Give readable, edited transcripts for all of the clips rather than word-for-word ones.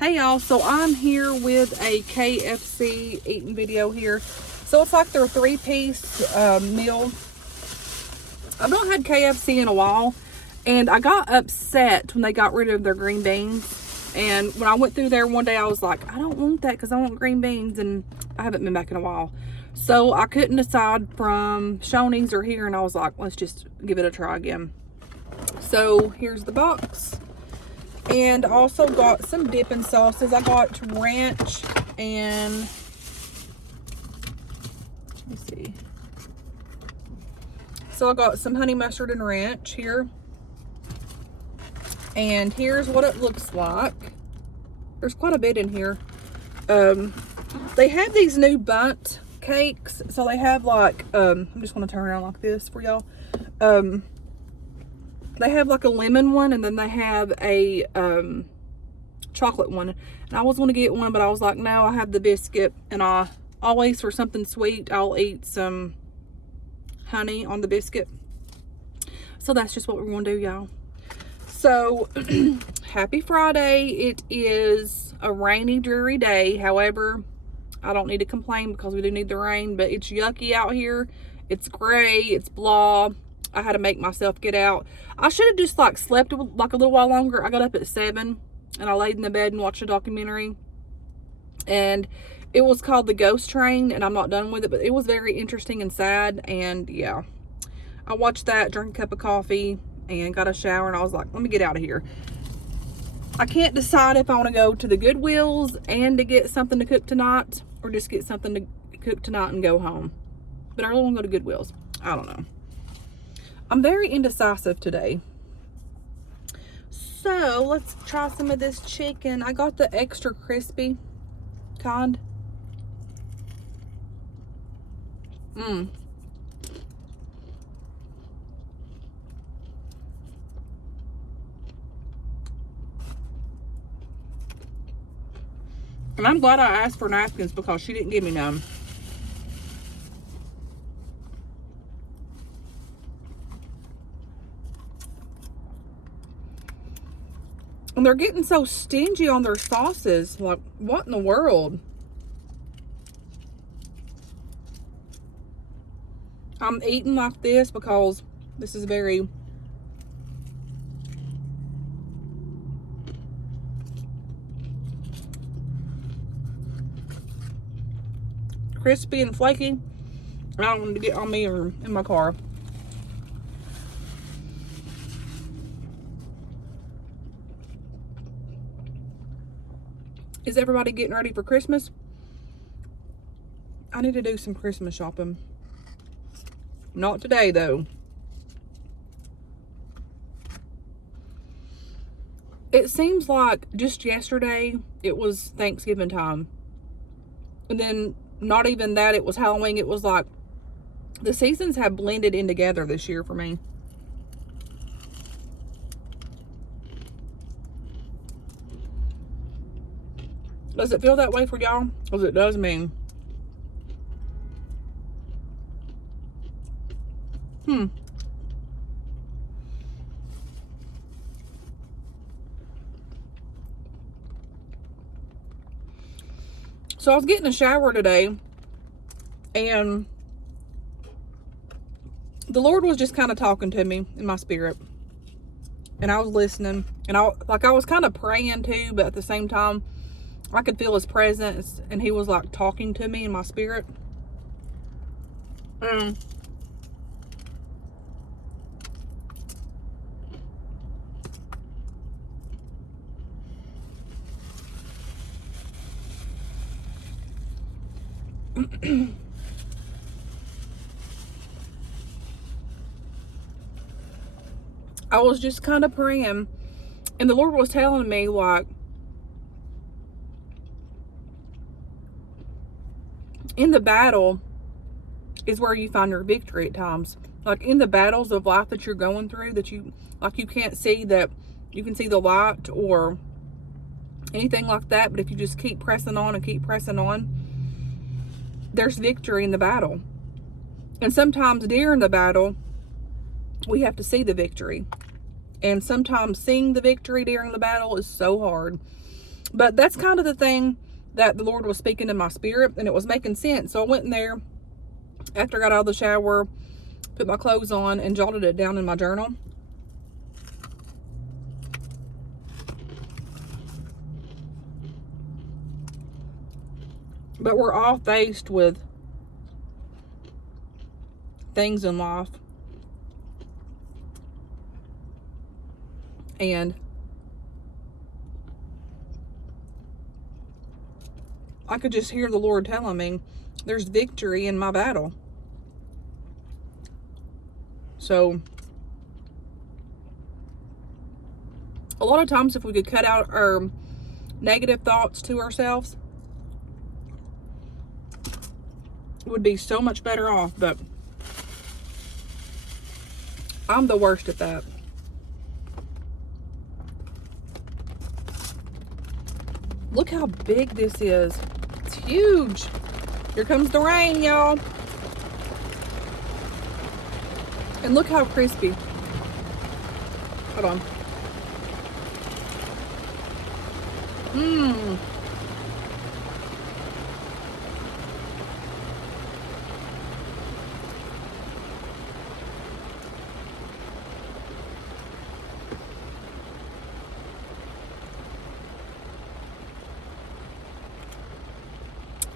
Hey y'all, so I'm here with a KFC eating video here. So it's like their 3-piece meal. I've not had KFC in a while, and I got upset when they got rid of their green beans. And when I went through there one day, I was like, I don't want that because I want green beans, and I haven't been back in a while. So I couldn't decide from Shoney's or here, and I was like, let's just give it a try again. So here's the box. And also got some dipping sauces. I got ranch and, let me see. So I got some honey mustard and ranch here. And here's what it looks like. There's quite a bit in here. They have these new bundt cakes. So they have like, I'm just going to turn around like this for y'all. They have like a lemon one, and then they have a chocolate one. And I was going to get one, but I was like, no, I have the biscuit. And I always, for something sweet, I'll eat some honey on the biscuit. So that's just what we're going to do, y'all. So, happy Friday. It is a rainy, dreary day. However, I don't need to complain because we do need the rain. But it's yucky out here. It's gray. It's blah. I had to make myself get out. I should have just like slept like a little while longer. I got up at 7 and I laid in the bed and watched a documentary. And it was called The Ghost Train, and I'm not done with it, but it was very interesting and sad. And yeah, I watched that, drank a cup of coffee, and got a shower, and I was like, let me get out of here. I can't decide if I want to go to the Goodwills and to get something to cook tonight, or just get something to cook tonight and go home. But I really want to go to Goodwills. I don't know. I'm very indecisive today. So let's try some of this chicken. I got the extra crispy kind. And I'm glad I asked for napkins because she didn't give me none. And they're getting so stingy on their sauces. Like, what in the world? I'm eating like this because this is very crispy and flaky. I don't want it to get on me or in my car. Is everybody getting ready for Christmas? I need to do some Christmas shopping. Not today, though. It seems like just yesterday, it was Thanksgiving time. And then, not even that, it was Halloween. It was like, the seasons have blended in together this year for me. Does it feel that way for y'all? Because it does me. So I was getting a shower today, and the Lord was just kind of talking to me in my spirit. And I was listening, and I was kind of praying too, but at the same time, I could feel his presence, and he was like talking to me in my spirit. I was just kind of praying, and the Lord was telling me, like, in the battle is where you find your victory at times. Like, in the battles of life that you're going through, that you can't see, that you can see the light or anything like that, but if you just keep pressing on and keep pressing on, there's victory in the battle. And sometimes during the battle, we have to see the victory. And sometimes seeing the victory during the battle is so hard. But that's kind of the thing that the Lord was speaking in my spirit, and it was making sense. So I went in there after I got out of the shower, put my clothes on, and jotted it down in my journal. But we're all faced with things in life. And I could just hear the Lord telling me there's victory in my battle. So a lot of times if we could cut out our negative thoughts to ourselves, would be so much better off. But I'm the worst at that. Look how big this is. It's huge. Here comes the rain, y'all. And look how crispy. Hold on. Mmm.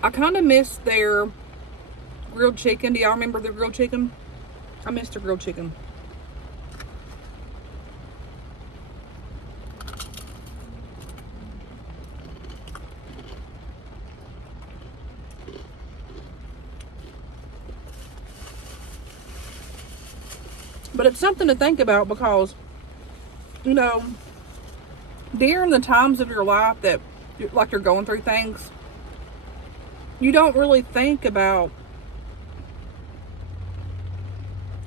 I kind of miss their grilled chicken. Do y'all remember their grilled chicken? I miss their grilled chicken. But it's something to think about because, you know, during the times of your life that, like, you're going through things, you don't really think about,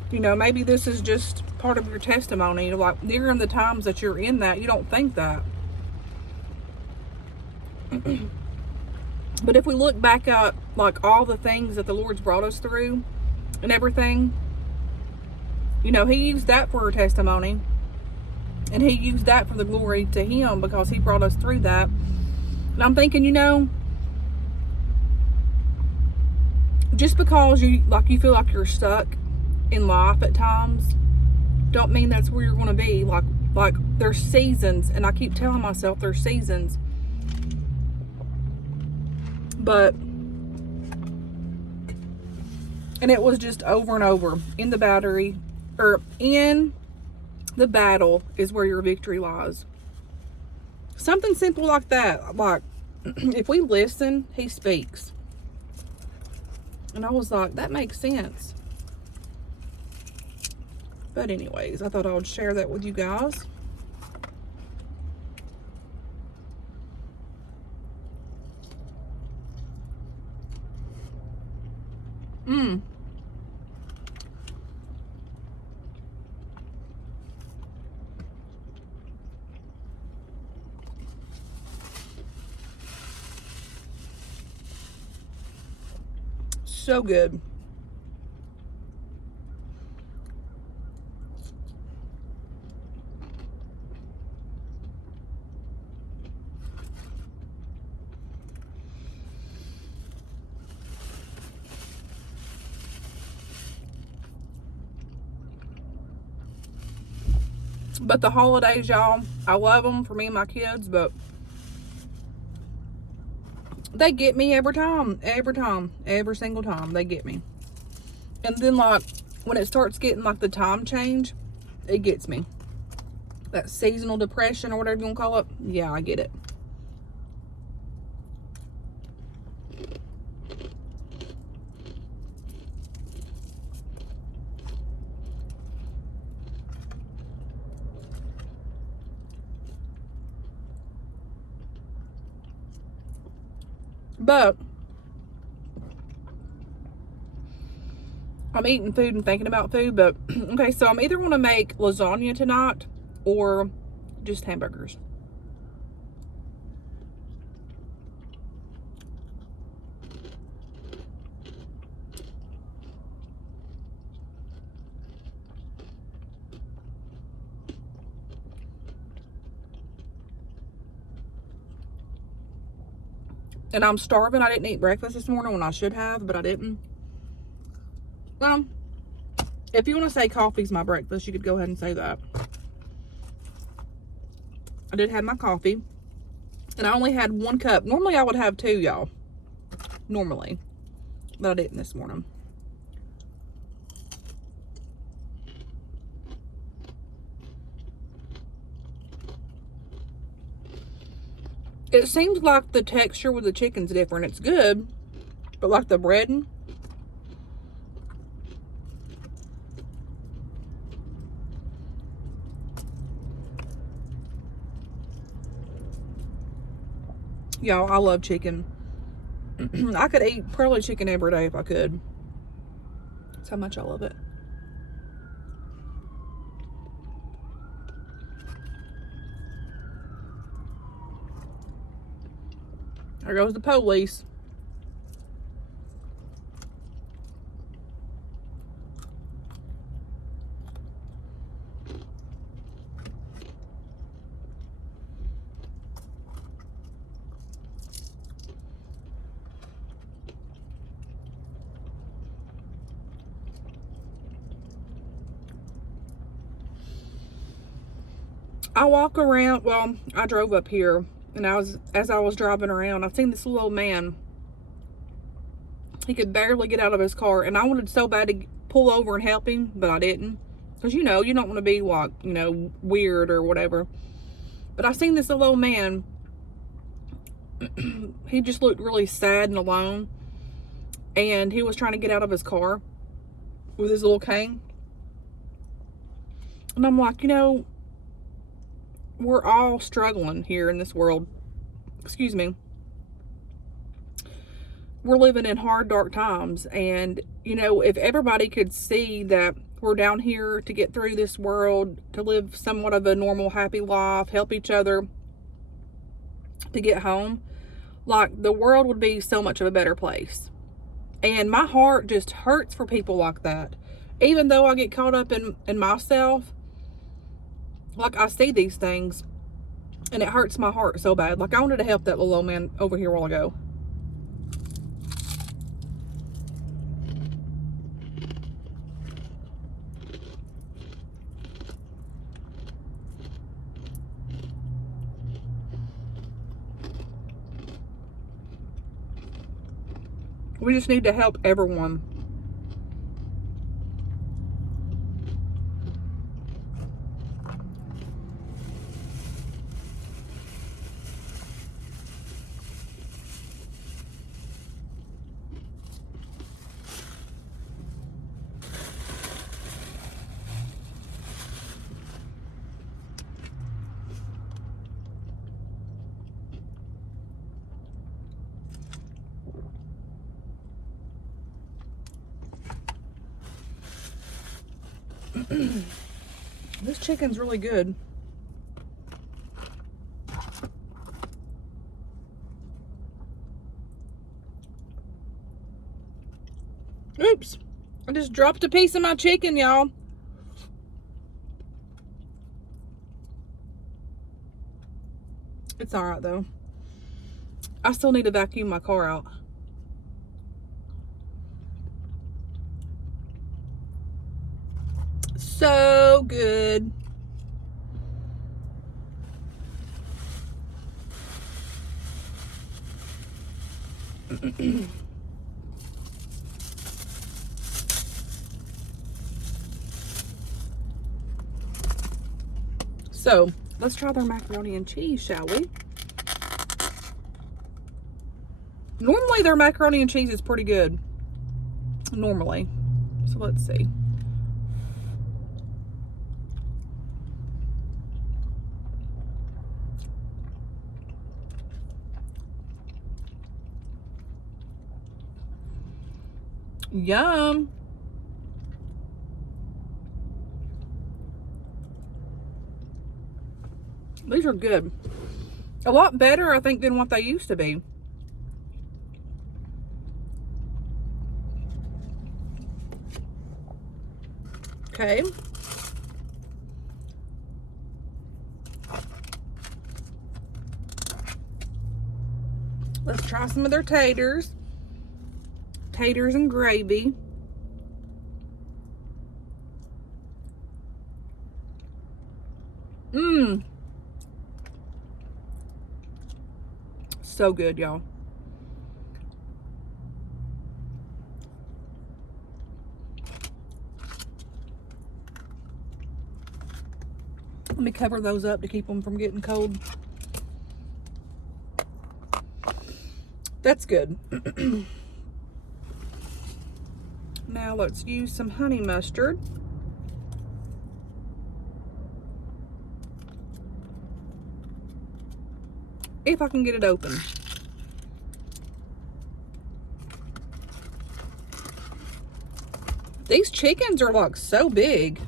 you know, maybe this is just part of your testimony. Like, during the times that you're in that, you don't think that. But if we look back at, like, all the things that the Lord's brought us through and everything, you know, He used that for our testimony. And He used that for the glory to Him because He brought us through that. And I'm thinking, you know, just because you feel like you're stuck in life at times, don't mean that's where you're going to be. Like there's seasons, and I keep telling myself there's seasons. But, and it was just over and over. In the battle is where your victory lies. Something simple like that. Like, if we listen, He speaks. And I was like, that makes sense. But anyways, I thought I would share that with you guys. So good. But the holidays, y'all, I love them for me and my kids, but they get me every single time they get me. And then, like, when it starts getting, like, the time change, it gets me. That seasonal depression or whatever you want to call it. Yeah, I get it. But I'm eating food and thinking about food, but okay, so I'm either going to make lasagna tonight or just hamburgers. And I'm starving. I didn't eat breakfast this morning when I should have, but I didn't. Well, if you want to say coffee's my breakfast, you could go ahead and say that. I did have my coffee. And I only had 1 cup. Normally I would have 2, y'all. Normally. But I didn't this morning. It seems like the texture with the chicken's different. It's good, but like the breading. Y'all, I love chicken. I could eat probably chicken every day if I could. That's how much I love it. There goes the police. I walk around, well, I drove up here, and as I was driving around, I seen this little old man. He could barely get out of his car, and I wanted so bad to pull over and help him, but I didn't. Because, you know, you don't want to be, like, you know, weird or whatever. But I seen this little old man. He just looked really sad and alone. And he was trying to get out of his car with his little cane. And I'm like, you know, we're all struggling here in this world. Excuse me. We're living in hard, dark times. And, you know, if everybody could see that we're down here to get through this world, to live somewhat of a normal, happy life, help each other to get home, like, the world would be so much of a better place. And my heart just hurts for people like that. Even though I get caught up in myself, like, I see these things, and it hurts my heart so bad. Like, I wanted to help that little old man over here a while ago. We just need to help everyone. This chicken's really good. Oops. I just dropped a piece of my chicken, y'all. It's alright, though. I still need to vacuum my car out. So good. So, let's try their macaroni and cheese, shall we? Normally, their macaroni and cheese is pretty good. Normally. So, let's see. Yum. These are good. A lot better, I think, than what they used to be. Okay. Let's try some of their taters. Taters and gravy. Mmm. So good, y'all. Let me cover those up to keep them from getting cold. That's good. Now let's use some honey mustard. If I can get it open. These chickens are like so big.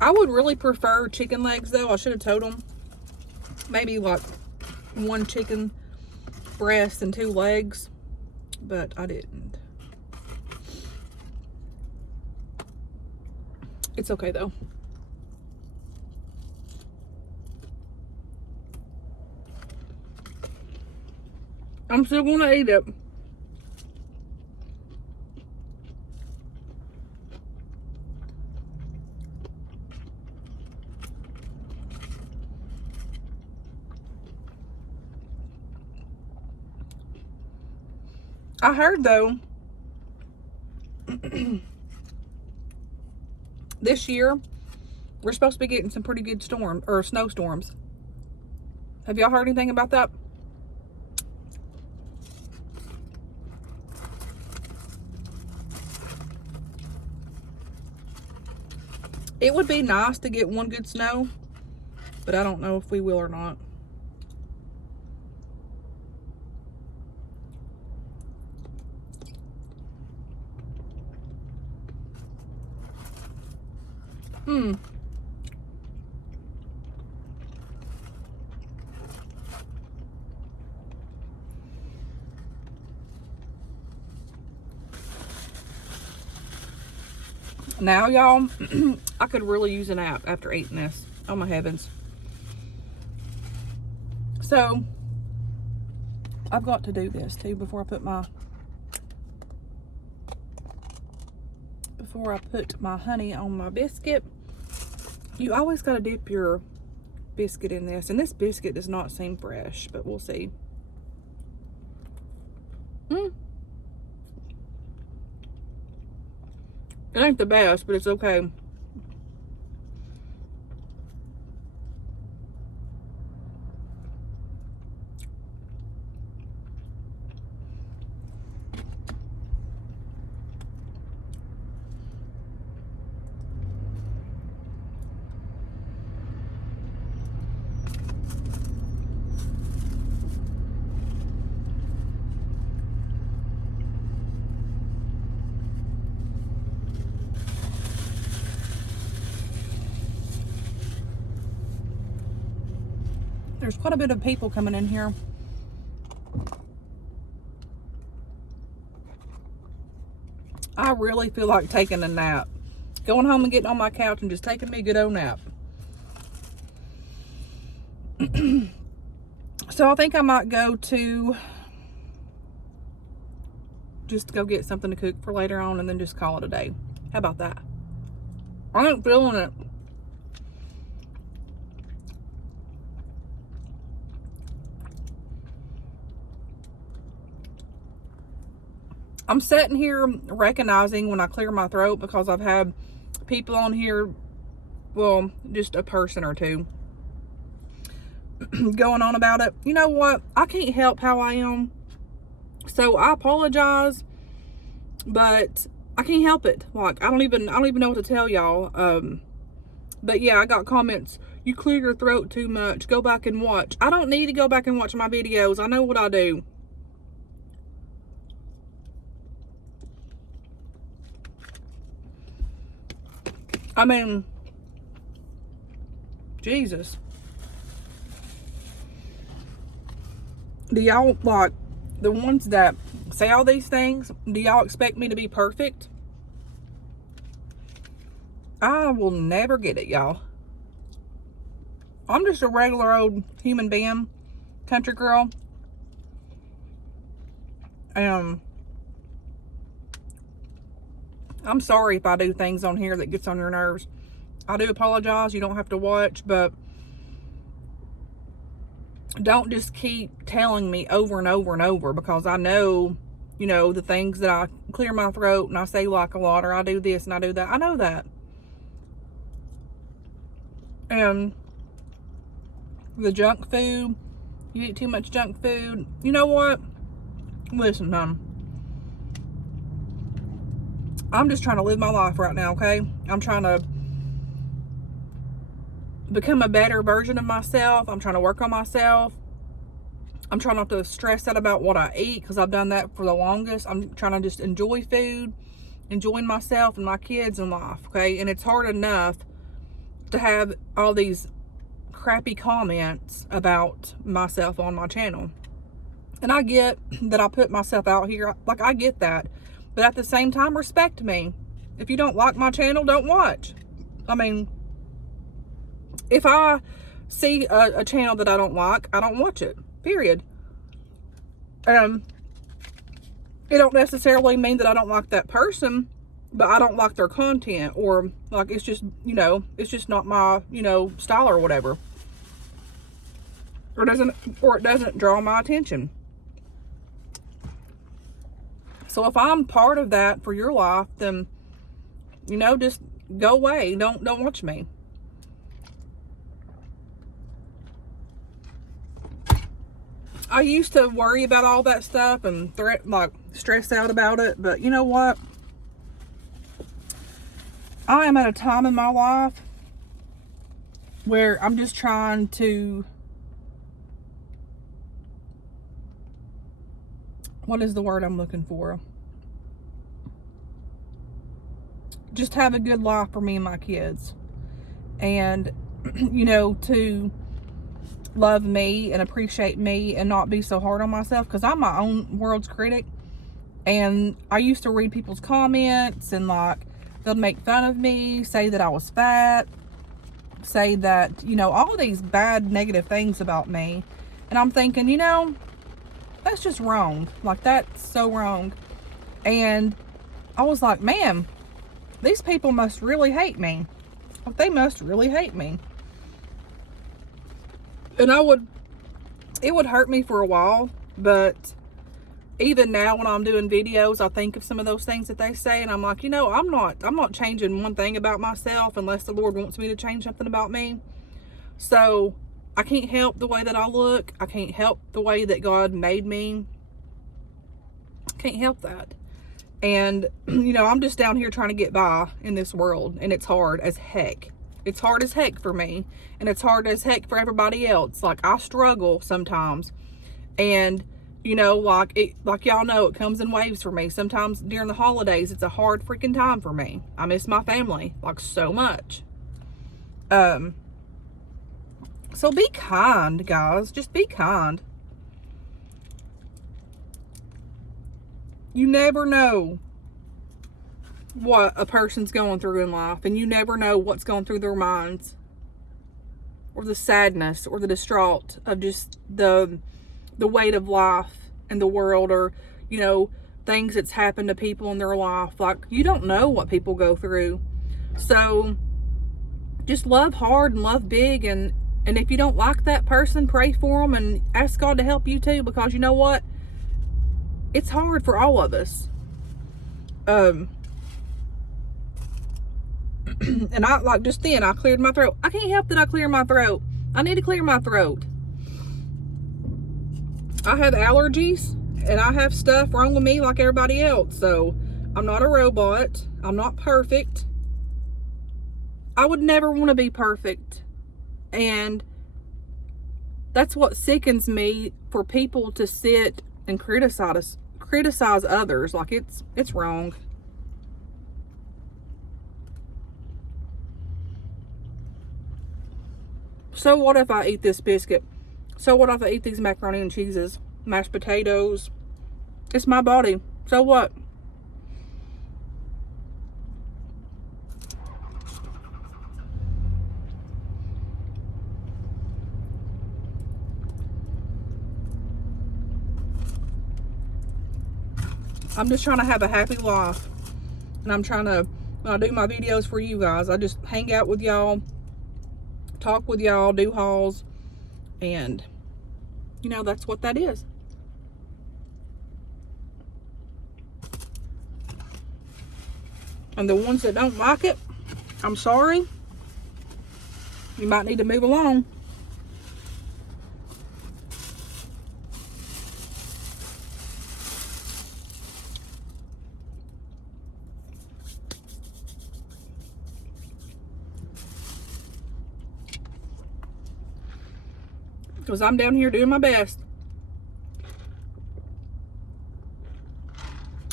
I would really prefer chicken legs though. I should have told them. Maybe like 1 chicken breast and 2 legs, but I didn't. It's okay though. I'm still gonna eat it. I heard though, this year we're supposed to be getting some pretty good snowstorms. Have y'all heard anything about that? It would be nice to get one good snow, but I don't know if we will or not. Now, y'all, I could really use a nap after eating this. Oh my heavens. So, I've got to do this too before I put my honey on my biscuit. You always got to dip your biscuit in this. And this biscuit does not seem fresh, but we'll see. It ain't the best, but it's okay. There's quite a bit of people coming in here. I really feel like taking a nap. Going home and getting on my couch and just taking me a good old nap. So I think I might go to just go get something to cook for later on and then just call it a day. How about that? I ain't feeling it. I'm sitting here recognizing when I clear my throat because I've had people on here, well, just a person or two, going on about it. You know what? I can't help how I am. So I apologize, but I can't help it. Like, I don't even know what to tell y'all. But yeah, I got comments. You clear your throat too much. Go back and watch. I don't need to go back and watch my videos. I know what I do. I mean, Jesus. Do y'all, like, the ones that say all these things, do y'all expect me to be perfect? I will never get it, y'all. I'm just a regular old human being, country girl. I'm sorry if I do things on here that gets on your nerves. I do apologize. You don't have to watch, but don't just keep telling me over and over and over, because I know, you know, the things that I clear my throat and I say like a lot, or I do this and I do that. I know that. And the junk food, you eat too much junk food. You know what? Listen, I'm just trying to live my life right now, okay? I'm trying to become a better version of myself. I'm trying to work on myself. I'm trying not to stress out about what I eat, because I've done that for the longest. I'm trying to just enjoy food, enjoying myself and my kids and life, okay? And it's hard enough to have all these crappy comments about myself on my channel. And I get that I put myself out here. Like, I get that. But at the same time, respect me. If you don't like my channel, don't watch. I mean, if I see a channel that I don't like, I don't watch it. Period. It don't necessarily mean that I don't like that person, but I don't like their content, or like, it's just, you know, it's just not my, you know, style or whatever. Or it doesn't draw my attention. So if I'm part of that for your life, then, you know, just go away. Don't watch me. I used to worry about all that stuff and stress out about it, but you know what? I am at a time in my life where I'm just trying to, what is the word I'm looking for? Just have a good life for me and my kids. And, you know, to love me and appreciate me and not be so hard on myself, because I'm my own world's critic. And I used to read people's comments, and like, they'll make fun of me, say that I was fat, say that, you know, all these bad negative things about me. And I'm thinking, you know, that's just wrong. Like, that's so wrong. And I was like, man, these people must really hate me. Like, they must really hate me. And it would hurt me for a while, but even now when I'm doing videos, I think of some of those things that they say, and I'm like, you know, I'm not changing one thing about myself unless the Lord wants me to change something about me. So I can't help the way that I look. I can't help the way that God made me. Can't help that. And, you know, I'm just down here trying to get by in this world, and it's hard as heck. It's hard as heck for me, and it's hard as heck for everybody else. Like, I struggle sometimes, and, you know, like y'all know, it comes in waves for me. Sometimes during the holidays, it's a hard freaking time for me. I miss my family, like, so much. So be kind, guys. Just be kind. You never know what a person's going through in life, and you never know what's going through their minds, or the sadness, or the distraught of just the weight of life and the world, or, you know, things that's happened to people in their life. Like, you don't know what people go through. So just love hard and love big, and if you don't like that person, pray for them and ask God to help you too, because you know what? It's hard for all of us. And I, like, just then I cleared my throat. I can't help that I clear my throat. I need to clear my throat. I have allergies, and I have stuff wrong with me like everybody else. So I'm not a robot. I'm not perfect. I would never want to be perfect. And that's what sickens me, for people to sit and criticize others. Like, it's wrong. So what if I eat this biscuit? So what if I eat these macaroni and cheeses, mashed potatoes? It's my body. So what? I'm just trying to have a happy life. And I'm trying to, when I do my videos for you guys, I just hang out with y'all, talk with y'all, do hauls, and, you know, that's what that is. And the ones that don't like it, I'm sorry. You might need to move along. Because I'm down here doing my best.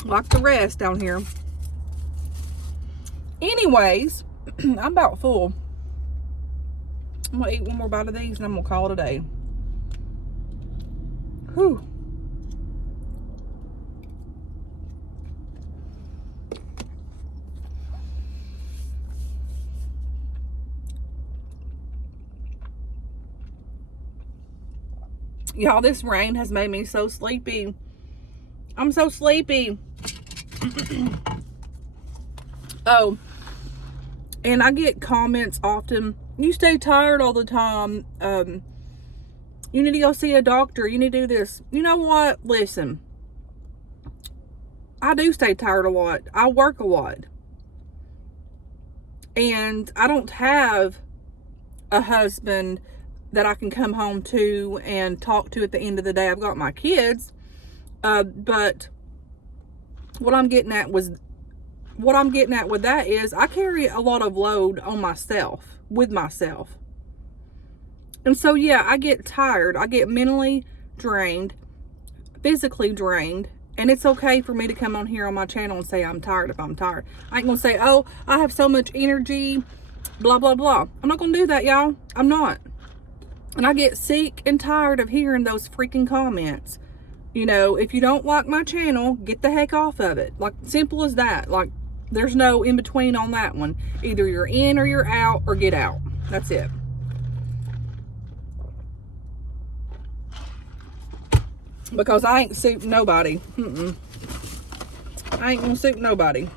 Like the rest down here. Anyways, I'm about full. I'm going to eat one more bite of these and I'm going to call it a day. Whew. Y'all, this rain has made me so sleepy. I'm so sleepy. Oh, and I get comments often, you stay tired all the time. You need to go see a doctor. You need to do this. You know what? Listen, I do stay tired a lot. I work a lot. And I don't have a husband that I can come home to and talk to at the end of the day. I've got my kids. But what I'm getting at with that is I carry a lot of load on myself, with myself. And so, yeah, I get tired. I get mentally drained, physically drained. And it's okay for me to come on here on my channel and say I'm tired if I'm tired. I ain't going to say, oh, I have so much energy, blah, blah, blah. I'm not going to do that, y'all. I'm not. And I get sick and tired of hearing those freaking comments. You know, if you don't like my channel, get the heck off of it. Like, simple as that. Like, there's no in between on that one. Either you're in or you're out or get out. That's it. Because I ain't suiting nobody. I ain't gonna suit nobody.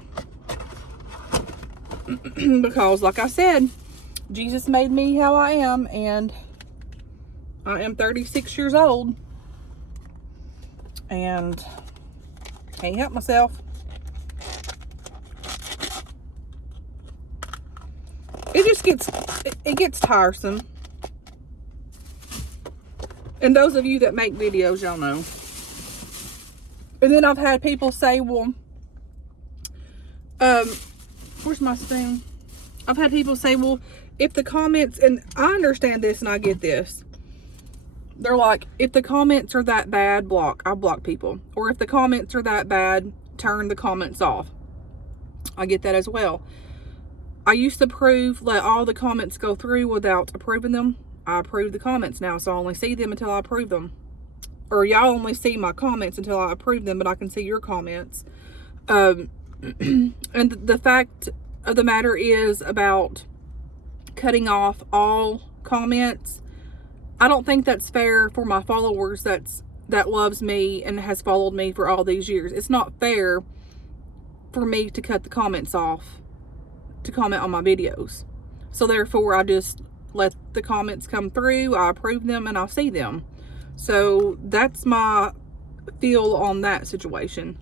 Because, like I said, Jesus made me how I am, and I am 36 years old. And can't help myself. It just gets tiresome. And those of you that make videos, y'all know. And then I've had people say, well, where's my spoon? I've had people say, well, if the comments, and I understand this and I get this. They're like, if the comments are that bad, I block people. Or if the comments are that bad, turn the comments off. I get that as well. I used to let all the comments go through without approving them. I approve the comments now, so I only see them until I approve them. Or y'all only see my comments until I approve them, but I can see your comments. And the fact of the matter is about cutting off all comments. I don't think that's fair for my followers that loves me and has followed me for all these years. It's not fair for me to cut the comments off to comment on my videos. So therefore, I just let the comments come through, I approve them, and I'll see them. So that's my feel on that situation.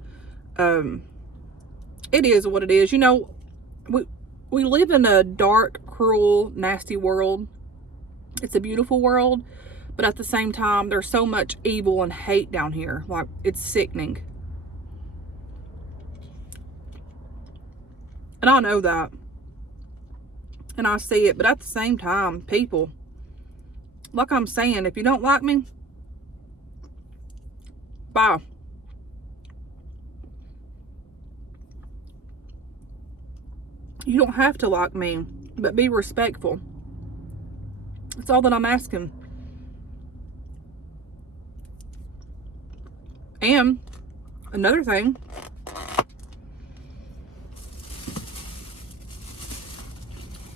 It is what it is. You know, we live in a dark, cruel, nasty world. It's a beautiful world, but at the same time, there's so much evil and hate down here. Like, it's sickening. And I know that. And I see it, but at the same time, people, like I'm saying, if you don't like me, bye. You don't have to like me, but be respectful. That's all that I'm asking. And another thing,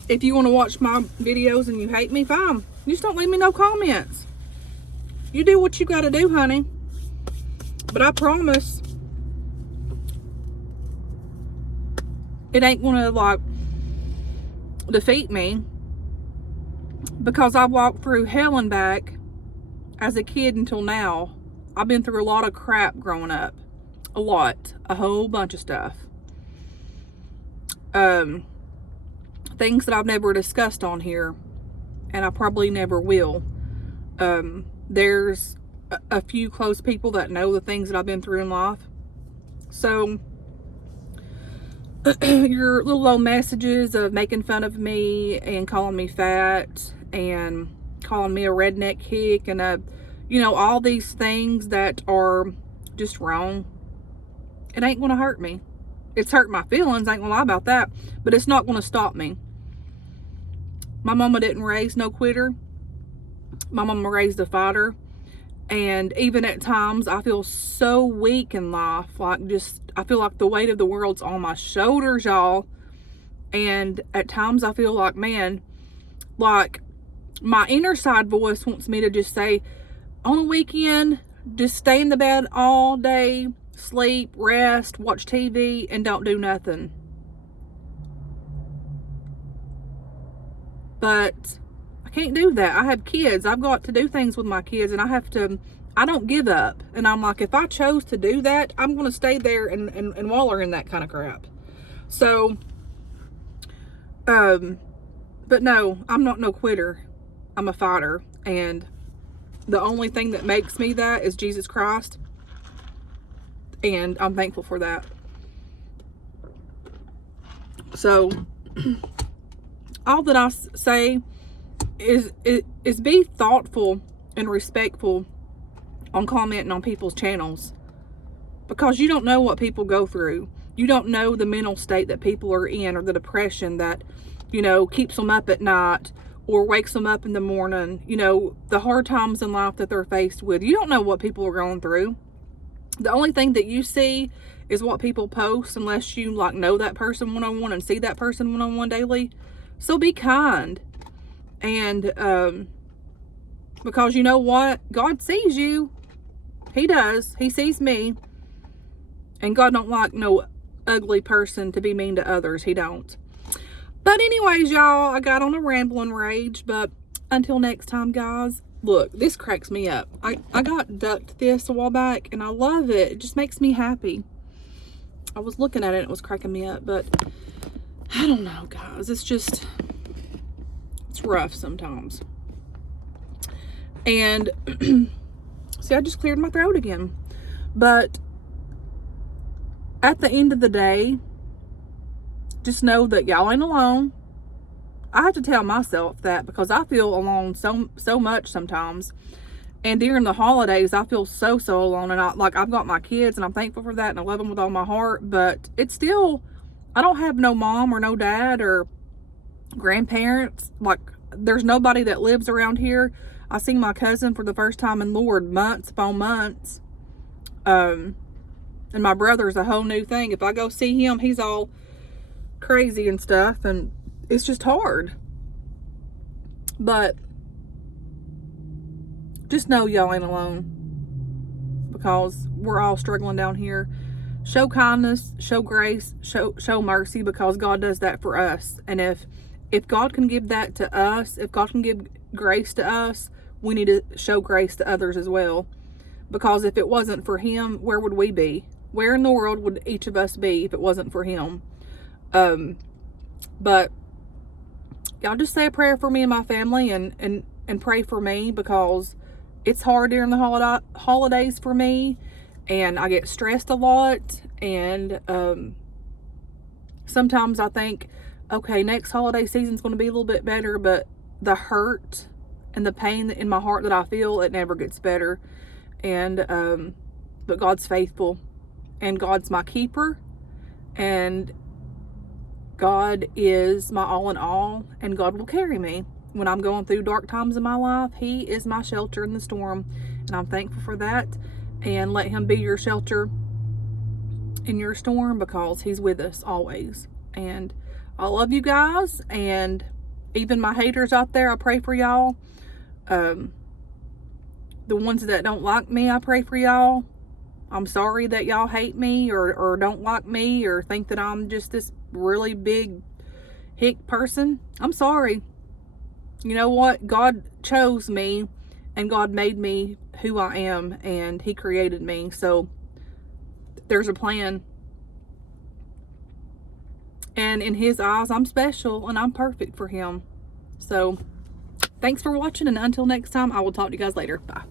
if you want to watch my videos and you hate me, fine. Just don't leave me no comments. You do what you got to do, honey. But I promise, it ain't gonna like defeat me, because I walked through hell and back as a kid until now. I've been through a lot of crap growing up. A whole bunch of stuff. Things that I've never discussed on here, and I probably never will. There's a few close people that know the things that I've been through in life. So your little old messages of making fun of me and calling me fat and calling me a redneck hick and all these things that are just wrong, it ain't gonna hurt me. It's hurt my feelings, I ain't gonna lie about that, but it's not gonna stop me. My mama didn't raise no quitter. My mama raised a fighter. And even at times, I feel so weak in life. I feel like the weight of the world's on my shoulders, y'all. And at times, I feel like, man, like my inner side voice wants me to just say, on a weekend, just stay in the bed all day, sleep, rest, watch TV, and don't do nothing. But I can't do that. I have kids. I've got to do things with my kids, and I don't give up. And I'm like, if I chose to do that, I'm going to stay there and waller in that kind of crap. So, but no, I'm not no quitter. I'm a fighter. And the only thing that makes me that is Jesus Christ. And I'm thankful for that. So, all that I say is be thoughtful and respectful on commenting on people's channels, because you don't know what people go through. You don't know the mental state that people are in, or the depression that keeps them up at night or wakes them up in the morning, the hard times in life that they're faced with. You don't know what people are going through. The only thing that you see is what people post, unless you know that person one-on-one and see that person one-on-one daily. So be kind. And because you know what? God sees you. He does. He sees me. And God don't like no ugly person to be mean to others. He don't. But anyways, y'all, I got on a rambling rage. But until next time, guys. Look, this cracks me up. I got ducked this a while back, and I love it. It just makes me happy. I was looking at it, and it was cracking me up. But I don't know, guys. It's rough sometimes. And see, I just cleared my throat again. But at the end of the day, just know that y'all ain't alone. I have to tell myself that, because I feel alone so much sometimes. And during the holidays, I feel so alone. And I've got my kids, and I'm thankful for that, and I love them with all my heart. But it's still, I don't have no mom or no dad or grandparents. There's nobody that lives around here. I see my cousin for the first time in Lord months upon months. And my brother's a whole new thing. If I go see him, he's all crazy and stuff, and it's just hard. But just know y'all ain't alone, because we're all struggling down here. Show kindness, show grace, show mercy, because God does that for us. And if God can give that to us, if God can give grace to us, we need to show grace to others as well. Because if it wasn't for Him, where would we be? Where in the world would each of us be if it wasn't for Him? But y'all just say a prayer for me and my family, and pray for me, because it's hard during the holidays for me, and I get stressed a lot. And sometimes I think, okay, next holiday season's going to be a little bit better, but the hurt and the pain in my heart that I feel, it never gets better. And but God's faithful, and God's my keeper, and God is my all in all, and God will carry me when I'm going through dark times in my life. He is my shelter in the storm, and I'm thankful for that. And let Him be your shelter in your storm, because He's with us always. And I love you guys, and even my haters out there, I pray for y'all. The ones that don't like me, I pray for y'all. I'm sorry that y'all hate me or don't like me or think that I'm just this really big hick person. I'm sorry. You know what? God chose me and God made me who I am and He created me. So there's a plan. And in His eyes, I'm special and I'm perfect for Him. So thanks for watching, and until next time, I will talk to you guys later. Bye.